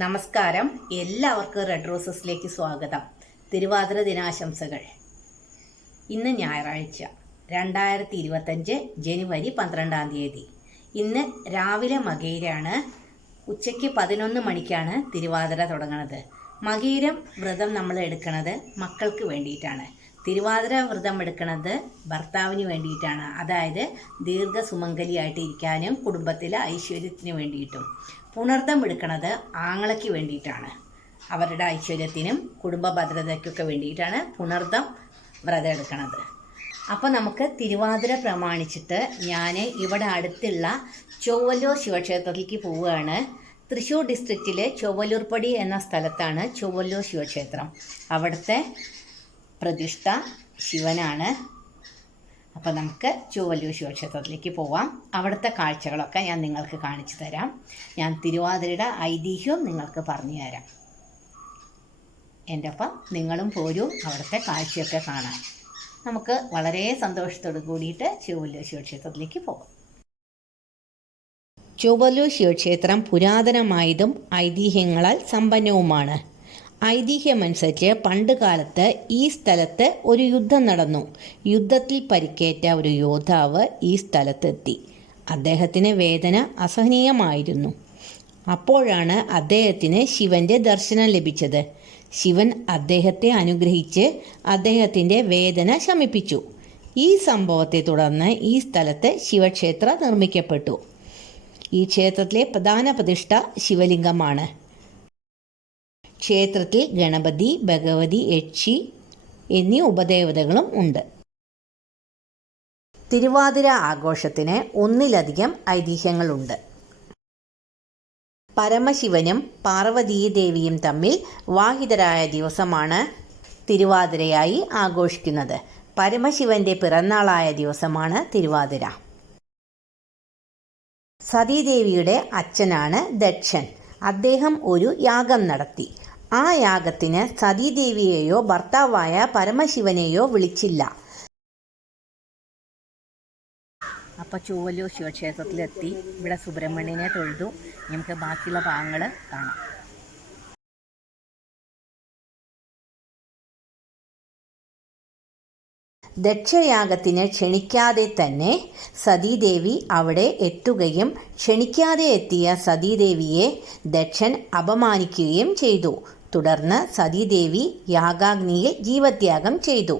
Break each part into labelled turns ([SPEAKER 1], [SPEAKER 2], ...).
[SPEAKER 1] നമസ്കാരം. എല്ലാവർക്കും റെഡ് റോസസിലേക്ക് സ്വാഗതം. തിരുവാതിര ദിനാശംസകൾ. ഇന്ന് ഞായറാഴ്ച രണ്ടായിരത്തി ഇരുപത്തഞ്ച് ജനുവരി പന്ത്രണ്ടാം തീയതി. ഇന്ന് രാവിലെ മകയിലാണ് ഉച്ചയ്ക്ക് പതിനൊന്ന് മണിക്കാണ് തിരുവാതിര തുടങ്ങുന്നത് മകീരം വ്രതം നമ്മൾ എടുക്കുന്നത് മക്കൾക്ക് വേണ്ടിയിട്ടാണ്. തിരുവാതിര വ്രതം എടുക്കുന്നത് ഭർത്താവിന് വേണ്ടിയിട്ടാണ്. അതായത് ദീർഘസുമംഗലിയായിട്ട് ഇരിക്കാനും കുടുംബത്തിലെ ഐശ്വര്യത്തിന് വേണ്ടിയിട്ടും. പുണർദം എടുക്കുന്നത് ആങ്ങളയ്ക്ക് വേണ്ടിയിട്ടാണ്. അവരുടെ ഐശ്വര്യത്തിനും കുടുംബ ഭദ്രതയ്ക്കൊക്കെ വേണ്ടിയിട്ടാണ് പുണർദം വ്രതം എടുക്കുന്നത് അപ്പോൾ നമുക്ക് തിരുവാതിര പ്രമാണിച്ചിട്ട് ഞാൻ ഇവിടെ അടുത്തുള്ള ചൊവ്വല്ലൂർ ശിവക്ഷേത്രത്തിലേക്ക് പോവുകയാണ്. തൃശ്ശൂർ ഡിസ്ട്രിക്റ്റിലെ ചൊവ്വല്ലൂർപ്പടി എന്ന സ്ഥലത്താണ് ചൊവ്വല്ലൂർ ശിവക്ഷേത്രം. അവിടുത്തെ പ്രതിഷ്ഠ ശിവനാണ്. അപ്പോൾ നമുക്ക് ചുവല്ലൂർ ശിവക്ഷേത്രത്തിലേക്ക് പോവാം. അവിടുത്തെ കാഴ്ചകളൊക്കെ ഞാൻ നിങ്ങൾക്ക് കാണിച്ചു തരാം. ഞാൻ തിരുവാതിരയുടെ ഐതിഹ്യവും നിങ്ങൾക്ക് പറഞ്ഞു തരാം. എന്റെ ഒപ്പം നിങ്ങളും പോരും. അവിടുത്തെ കാഴ്ചയൊക്കെ കാണാൻ. നമുക്ക് വളരെ സന്തോഷത്തോട് കൂടിയിട്ട് ചുവല്ലൂർ ശിവക്ഷേത്രത്തിലേക്ക് പോകാം ചുവല്ലൂർ ശിവക്ഷേത്രം പുരാതനമായതും ഐതിഹ്യങ്ങളാൽ സമ്പന്നവുമാണ്. ഐതിഹ്യമനുസരിച്ച് പണ്ട് കാലത്ത് ഈ സ്ഥലത്ത് ഒരു യുദ്ധം നടന്നു. യുദ്ധത്തിൽ പരിക്കേറ്റ ഒരു യോദ്ധാവ് ഈ സ്ഥലത്തെത്തി. അദ്ദേഹത്തിന് വേദന അസഹനീയമായിരുന്നു. അപ്പോഴാണ് അദ്ദേഹത്തിന് ശിവന്റെ ദർശനം ലഭിച്ചത്. ശിവൻ അദ്ദേഹത്തെ അനുഗ്രഹിച്ച് അദ്ദേഹത്തിന്റെ വേദന ശമിപ്പിച്ചു. ഈ സംഭവത്തെ തുടർന്ന് ഈ സ്ഥലത്ത് ശിവക്ഷേത്രം നിർമ്മിക്കപ്പെട്ടു. ഈ ക്ഷേത്രത്തിലെ പ്രധാന പ്രതിഷ്ഠ ശിവലിംഗമാണ്. ക്ഷേത്രത്തിൽ ഗണപതി ഭഗവതി യക്ഷി എന്നീ ഉപദേവതകളും ഉണ്ട്. തിരുവാതിര ആഘോഷത്തിന് ഒന്നിലധികം ഐതിഹ്യങ്ങളുണ്ട്. പരമശിവനും പാർവതീദേവിയും തമ്മിൽ വാഹിതരായ ദിവസമാണ് തിരുവാതിരയായി ആഘോഷിക്കുന്നത്. പരമശിവന്റെ പിറന്നാളായ ദിവസമാണ് തിരുവാതിര. സതീദേവിയുടെ അച്ഛനാണ് ദക്ഷൻ. അദ്ദേഹം ഒരു യാഗം നടത്തി. ആ യാഗത്തിന് സതീദേവിയെയോ ഭർത്താവായ പരമശിവനെയോ വിളിച്ചില്ല. അപ്പോൾ ചൂവല്ലൂർ ശിവക്ഷേത്രത്തിലെത്തി. ഇവിടെ സുബ്രഹ്മണ്യനെ തൊഴുതു. നമുക്ക് ബാക്കിയുള്ള ഭാഗങ്ങൾ കാണാം. ദക്ഷയാഗത്തിന് ക്ഷണിക്കാതെ തന്നെ സതീദേവി അവിടെ എത്തുകയും ക്ഷണിക്കാതെ എത്തിയ സതീദേവിയെ ദക്ഷൻ അപമാനിക്കുകയും ചെയ്തു. തുടർന്ന് സതീദേവി യാഗാഗ്നിയിൽ ജീവത്യാഗം ചെയ്തു.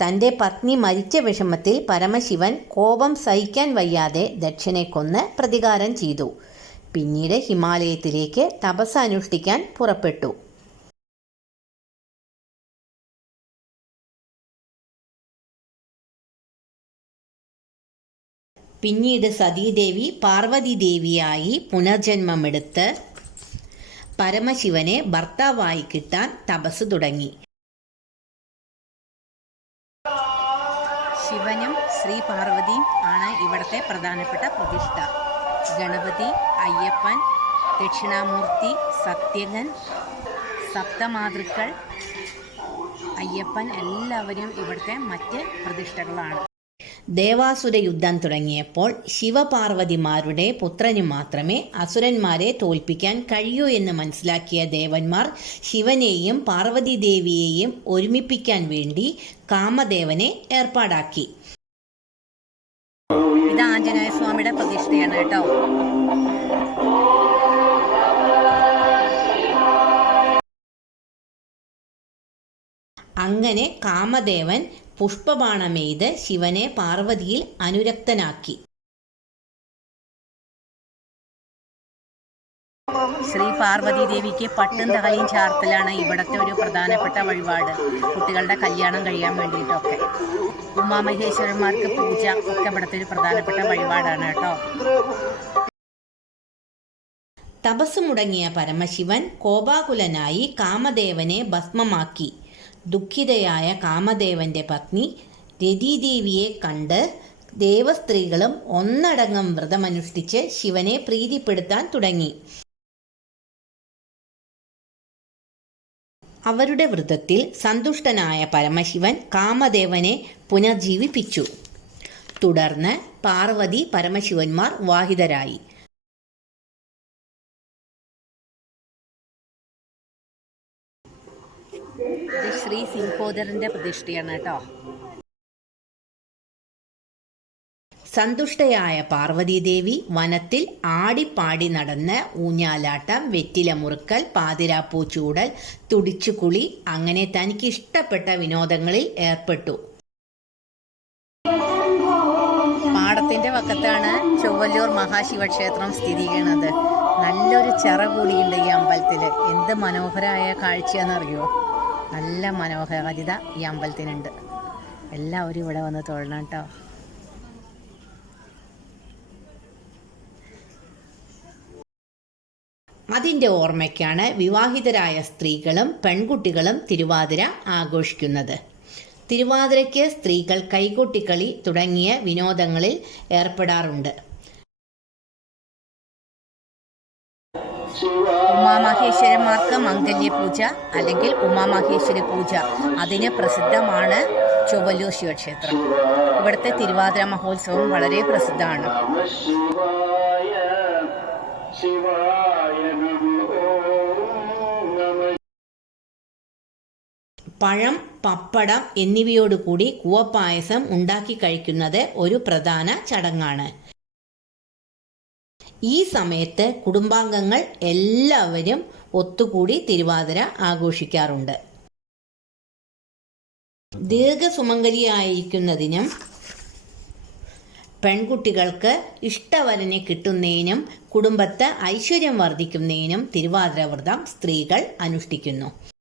[SPEAKER 1] തന്റെ പത്നി മരിച്ച വിഷമത്തിൽ പരമശിവൻ കോപം സഹിക്കാൻ വയ്യാതെ ദക്ഷനെ കൊന്ന് പ്രതികാരം ചെയ്തു. പിന്നീട് ഹിമാലയത്തിലേക്ക് തപസ് അനുഷ്ഠിക്കാൻ പുറപ്പെട്ടു. പിന്നീട് സതീദേവി പാർവതീദേവിയായി പുനർജന്മമെടുത്ത് പരമശിവനെ ഭർത്താവായി കിട്ടാൻ തപസ് തുടങ്ങി. ശിവനും ശ്രീ പാർവതിയും ആണ് ഇവിടുത്തെ പ്രധാനപ്പെട്ട പ്രതിഷ്ഠ. ഗണപതി അയ്യപ്പൻ ദക്ഷിണാമൂർത്തി സത്യകൻ സപ്തമാതൃക്കൾ അയ്യപ്പൻ എല്ലാവരും ഇവിടുത്തെ മറ്റ് പ്രതിഷ്ഠകളാണ്. ദേവാസുര യുദ്ധം തുടങ്ങിയപ്പോൾ ശിവപാർവതിമാരുടെ പുത്രന് മാത്രമേ അസുരന്മാരെ തോൽപ്പിക്കാൻ കഴിയൂ എന്ന് മനസ്സിലാക്കിയ ദേവന്മാർ ശിവനെയും പാർവതിദേവിയെയും ഒരുമിപ്പിക്കാൻ വേണ്ടി കാമദേവനെ ഏർപ്പാടാക്കി. ഇത് ആഞ്ജനേയ സ്വാമിയുടെ പ്രതിഷ്ഠയാണ് കേട്ടോ. അങ്ങനെ കാമദേവൻ പുഷ്പബാണമെയ്ത് ശിവനെ പാർവതിയിൽ അനുരക്തനാക്കി. ശ്രീ പാർവതി ദേവിക്ക് പട്ടും തകളിയും ചാർത്തലാണ് ഇവിടുത്തെ ഒരു പ്രധാനപ്പെട്ട വഴിപാട്. കുട്ടികളുടെ കല്യാണം കഴിയാൻ വേണ്ടിയിട്ടൊക്കെ. ഉമാമഹേശ്വരന്മാർക്ക് പൂജ ഒക്കെ ഇവിടുത്തെ ഒരു പ്രധാനപ്പെട്ട വഴിപാടാണ് കേട്ടോ. തപസ് മുടങ്ങിയ പരമശിവൻ കോപാകുലനായി കാമദേവനെ ഭസ്മമാക്കി. ദുഃഖിതയായ കാമദേവന്റെ പത്നി രതിദേവിയെ കണ്ട് ദേവസ്ത്രീകളും ഒന്നടങ്കം വ്രതമനുഷ്ഠിച്ച് ശിവനെ പ്രീതിപ്പെടുത്താൻ തുടങ്ങി. അവരുടെ വ്രതത്തിൽ സന്തുഷ്ടനായ പരമശിവൻ കാമദേവനെ പുനർജീവിപ്പിച്ചു. തുടർന്ന് പാർവതി പരമശിവന്മാർ വാഹിതരായി. ഇത് ശ്രീ സിംഹോദരന്റെ പ്രതിഷ്ഠയാണ് കേട്ടോ. സന്തുഷ്ടയായ പാർവതീദേവി വനത്തിൽ ആടിപ്പാടി നടന്ന് ഊഞ്ഞാലാട്ടം വെറ്റില മുറുക്കൽ പാതിരാപ്പൂ ചൂടൽ തുടിച്ചുകുളി അങ്ങനെ തനിക്ക് ഇഷ്ടപ്പെട്ട വിനോദങ്ങളിൽ ഏർപ്പെട്ടു. പാടത്തിന്റെ വക്കത്താണ് ചൊവ്വല്ലൂർ മഹാശിവക്ഷേത്രം സ്ഥിതി ചെയ്യുന്നത്. നല്ലൊരു ചിറ കൂടിയുണ്ട് ഈ അമ്പലത്തിൽ എന്ത് മനോഹരമായ കാഴ്ചയാണെന്നറിയോ? നല്ല മനോഹാരിത ഈ അമ്പലത്തിനുണ്ട്. എല്ലാവരും ഇവിടെ വന്ന് തൊഴണം കേട്ടോ. അതിന്റെ ഓർമ്മയ്ക്കാണ് വിവാഹിതരായ സ്ത്രീകളും പെൺകുട്ടികളും തിരുവാതിര ആഘോഷിക്കുന്നത്. തിരുവാതിരയ്ക്ക് സ്ത്രീകൾ കൈകൊട്ടിക്കളി തുടങ്ങിയ വിനോദങ്ങളിൽ ഏർപ്പെടാറുണ്ട്. ഉമാമഹേശ്വരന്മാർക്ക് മംഗല്യ പൂജ അല്ലെങ്കിൽ ഉമാമഹേശ്വരി പൂജ. അതിന് പ്രസിദ്ധമാണ് ചൊവ്വല്ലൂർ ശിവക്ഷേത്രം. ഇവിടുത്തെ തിരുവാതിര മഹോത്സവം വളരെ പ്രസിദ്ധമാണ്. പഴം പപ്പടം എന്നിവയോടുകൂടി കൂവപ്പായസം ഉണ്ടാക്കി കഴിക്കുന്നത് ഒരു പ്രധാന ചടങ്ങാണ്. ഈ സമയത്ത് കുടുംബാംഗങ്ങൾ എല്ലാവരും ഒത്തുകൂടി തിരുവാതിര ആഘോഷിക്കാറുണ്ട്. ദീർഘസുമംഗലിയായിരിക്കുന്നതിനും പെൺകുട്ടികൾക്ക് ഇഷ്ടവരനെ കിട്ടുന്നതിനും കുടുംബത്ത് ഐശ്വര്യം വർദ്ധിക്കുന്നതിനും തിരുവാതിര വ്രതം സ്ത്രീകൾ അനുഷ്ഠിക്കുന്നു.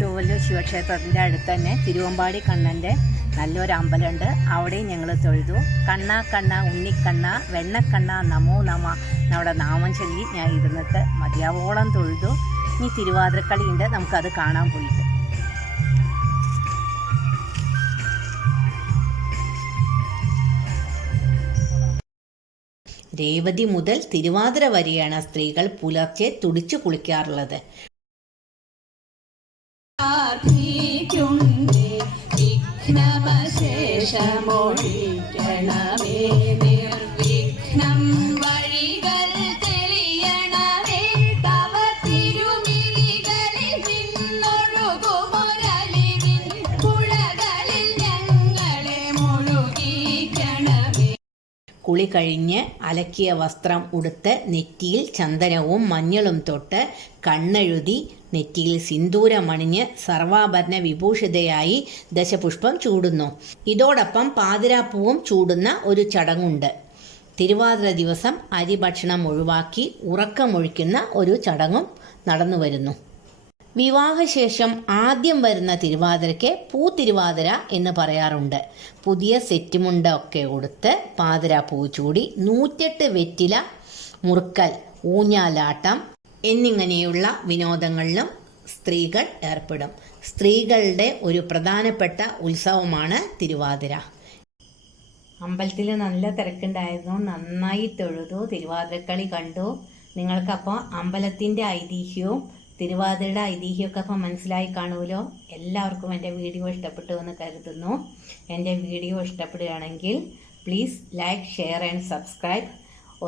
[SPEAKER 1] ചൊവ്വല്ലൂർ ശിവക്ഷേത്രത്തിന്റെ അടുത്ത് തന്നെ തിരുവമ്പാടി കണ്ണന്റെ നല്ലൊരു അമ്പലമുണ്ട്. അവിടെയും ഞങ്ങൾ തൊഴുതു. കണ്ണ കണ്ണ ഉണ്ണിക്കണ്ണ വെണ്ണക്കണ്ണ നമോ നമ നമ്മുടെ നാമം ചൊല്ലി ഞാൻ ഇരുന്നിട്ട് മതിയാവോളം തൊഴുതു. ഇനി തിരുവാതിരക്കളിയുണ്ട്. നമുക്കത് കാണാൻ പോയിട്ട്. രേവതി മുതൽ തിരുവാതിര വരെയാണ് സ്ത്രീകൾ പുലർച്ചെ തുടിച്ചു കുളിക്കാറുള്ളത്.
[SPEAKER 2] പ്രാർത്ഥിക്കുണ്ടേ വിഘ്നമശേഷമൊഴിക്കണമേ
[SPEAKER 1] കുളി കഴിഞ്ഞ് അലക്കിയ വസ്ത്രം ഉടുത്ത് നെറ്റിയിൽ ചന്ദനവും മഞ്ഞളും തൊട്ട് കണ്ണെഴുതി നെറ്റിയിൽ സിന്ദൂരമണിഞ്ഞ് സർവാഭരണ വിഭൂഷിതയായി ദശപുഷ്പം ചൂടുന്നു. ഇതോടൊപ്പം പാതിരാപ്പൂവും ചൂടുന്ന ഒരു ചടങ്ങുണ്ട്. തിരുവാതിര ദിവസം അരിഭക്ഷണം ഒഴിവാക്കി ഉറക്കമൊഴിക്കുന്ന ഒരു ചടങ്ങും നടന്നു വരുന്നു വിവാഹശേഷം ആദ്യം വരുന്ന തിരുവാതിരയ്ക്ക് പൂത്തിരുവാതിര എന്ന് പറയാറുണ്ട്. പുതിയ സെറ്റുമുണ്ട ഒക്കെ കൊടുത്ത് പാതിര പൂ ചൂടി നൂറ്റെട്ട് വെറ്റില മുറുക്കൽ ഊഞ്ഞാലാട്ടം എന്നിങ്ങനെയുള്ള വിനോദങ്ങളിലും സ്ത്രീകൾ ഏർപ്പെടും. സ്ത്രീകളുടെ ഒരു പ്രധാനപ്പെട്ട ഉത്സവമാണ് തിരുവാതിര. അമ്പലത്തിൽ നല്ല തിരക്കുണ്ടായിരുന്നു. നന്നായി തൊഴുതു തിരുവാതിരക്കളി കണ്ടു. നിങ്ങൾക്കപ്പോൾ അമ്പലത്തിന്റെ ഐതിഹ്യവും തിരുവാതിരയുടെ ഐതിഹ്യമൊക്കെ അപ്പം മനസ്സിലായി കാണുമല്ലോ? എല്ലാവർക്കും എന്റെ വീഡിയോ ഇഷ്ടപ്പെട്ടു എന്ന് കരുതുന്നു. എന്റെ വീഡിയോ ഇഷ്ടപ്പെടുകയാണെങ്കിൽ please like share and subscribe.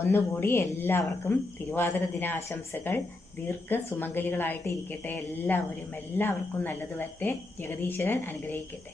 [SPEAKER 1] ഒന്നുകൂടി എല്ലാവർക്കും തിരുവാതിര ദിനാശംസകൾ. ദീർഘ സുമംഗലികളായിട്ട് ഇരിക്കട്ടെ. എല്ലാവരും എല്ലാവർക്കും നല്ലത് വരട്ടെ. ജഗദീശ്വരൻ അനുഗ്രഹിക്കട്ടെ.